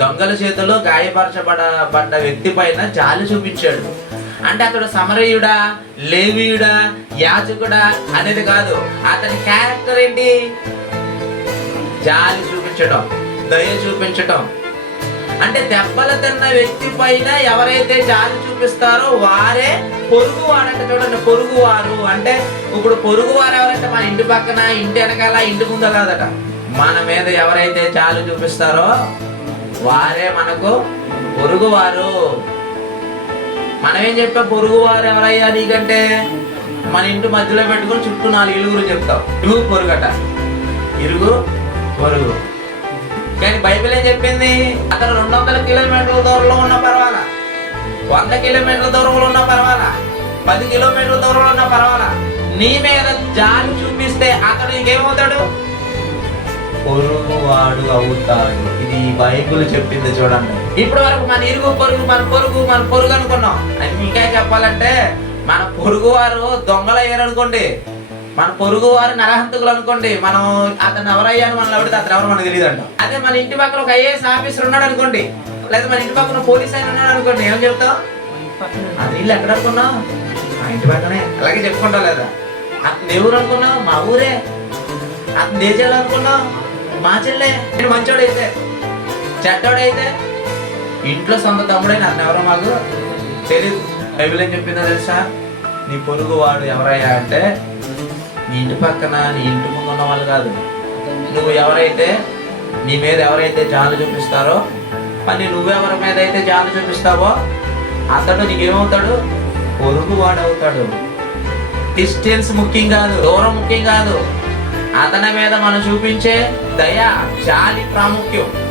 దొంగల చేతిలో గాయపరచబడ పడ్డ వ్యక్తి పైన జాలి చూపించాడు. అంటే అతడు సమరయుడా లేవీయుడా యాజకుడా అనేది కాదు. అతని క్యారెక్టర్ ఏంటి? జాలి చూపించడం దయ చూపించడం అంటే దెబ్బలు తిన్న వ్యక్తి పైన ఎవరైతే జాలి చూపిస్తారో వారే పొరుగు వారంట చూడండి పొరుగు వారు అంటే ఇప్పుడు పొరుగు వారు ఎవరంటే మన ఇంటి పక్కన ఇంటి వెనకాల ఇంటి ముందు కాదట. మన మీద ఎవరైతే జాలి చూపిస్తారో వారే మనకు పొరుగువారు. మనం ఏం చెప్తాం? పొరుగువారు ఎవరయ్యా నీకంటే? మన ఇంటి మధ్యలో పెట్టుకొని చుట్టూ నాలుగు ఇరుగురు చెప్తాం. ఇరుగు పొరుగట. ఇరుగు పొరుగు. కానీ బైబిల్ ఏం చెప్పింది? అతను రెండు వందల కిలోమీటర్ల దూరంలో ఉన్న పర్వాలా వంద కిలోమీటర్ల దూరంలో ఉన్న పర్వాలా పది కిలోమీటర్ల దూరంలో ఉన్న పర్వాలా నీ మీద జాలి చూపిస్తే అతను ఇంకేమవుతాడు? వాడు అవుతాడు. ఇది బైబుల్ చెప్పింది చూడండి. ఇప్పటి వరకు మన ఇరుగు పొరుగు మన పొరుగు మన పొరుగు అనుకున్నాం. ఇంకా చెప్పాలంటే మన పొరుగు వారు దొంగలు అయ్యారు అనుకోండి. మన పొరుగు వారు నరహంతకులు అనుకోండి. మనం అతను ఎవరయ్యాను మనం ఎవరితే అతను ఎవరు మనకు తెలియదు అంటాం అదే మన ఇంటి పక్కన ఒక ఐఏఎస్ ఆఫీసర్ ఉన్నాడు అనుకోండి. లేదా మన ఇంటి పక్కన పోలీస్ ఆయన ఉన్నాడు అనుకోండి ఏం చెప్తాం? అది ఇల్లు ఎక్కడ అనుకున్నావు? మా ఇంటి పక్కనే. అలాగే చెప్పుకుంటావు లేదా? అతను ఎవరు అనుకున్నావు? మా ఊరే. అతను దేశాలు అనుకున్నాం అనుకున్నావు? మా చెల్లె నేను మంచోడైతే చెడ్డోడైతే ఇంట్లో సొంత తమ్ముడైన అతను ఎవరో మాకు తెలియదు బైబిల్ ఏం చెప్పిందో తెలుసా? నీ పొరుగు వాడు ఎవరయ్యా అంటే నీ ఇంటి పక్కన నీ ఇంటి ముందు ఉన్న వాళ్ళు కాదు. నువ్వు ఎవరైతే నీ మీద ఎవరైతే జాలు చూపిస్తారో మరి నువ్వెవరి మీద అయితే జాలు చూపిస్తావో అతడు నీకేమవుతాడు? పొరుగు వాడు అవుతాడు డిస్టెన్స్ ముఖ్యం కాదు దూరం ముఖ్యం కాదు. అతని మీద మనం చూపించే దయ చాలి ప్రాముఖ్యం.